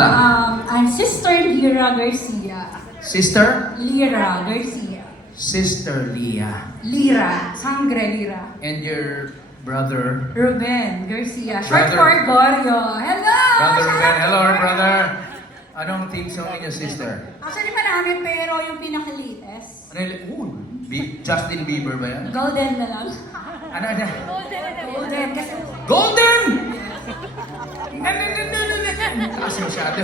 I'm Sister Lyra Garcia. Sister? Lyra Garcia. Sister Leah. Lyra. Sangre Lyra. And your brother? Ruben Garcia. Short Brother. for Gorio. Hello! Brother Shout Ruben. out Hello, to brother. Anong team song ninyo, sister? Actually pa namin, pero yung pinaka-latest. Ano yun? Justin Bieber ba yan? Golden na lang. Ano? Golden. Kasi Golden! Kasi masyado.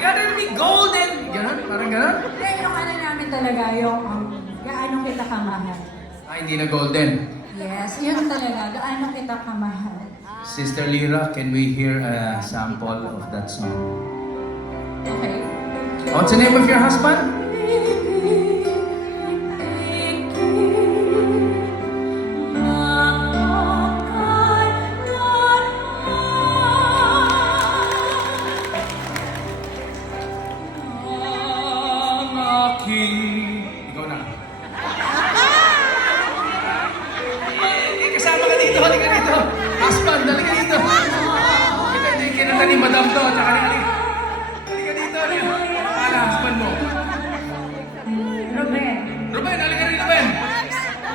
Gotta be golden! Ganon? Parang ganon? hindi, yung ano namin talaga, yung gaano kita kamahal. Hindi na golden. Yes, yun talaga. Gaano kita kamahal. Sister Lyra, can we hear a sample of that song? Okay. What's the name of your husband? Ikaw na. Kasama ka dito, halika dito. Husband, halika dito. Hindi kinanta ni Madam to, tsaka halika. Halika dito, halika. Ano, husband mo? Ruben. Ruben, halika rin, Ruben.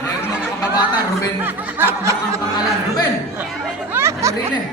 Meron mga kababata, Ruben. Takdak ang pangalan. Ruben. Ruben.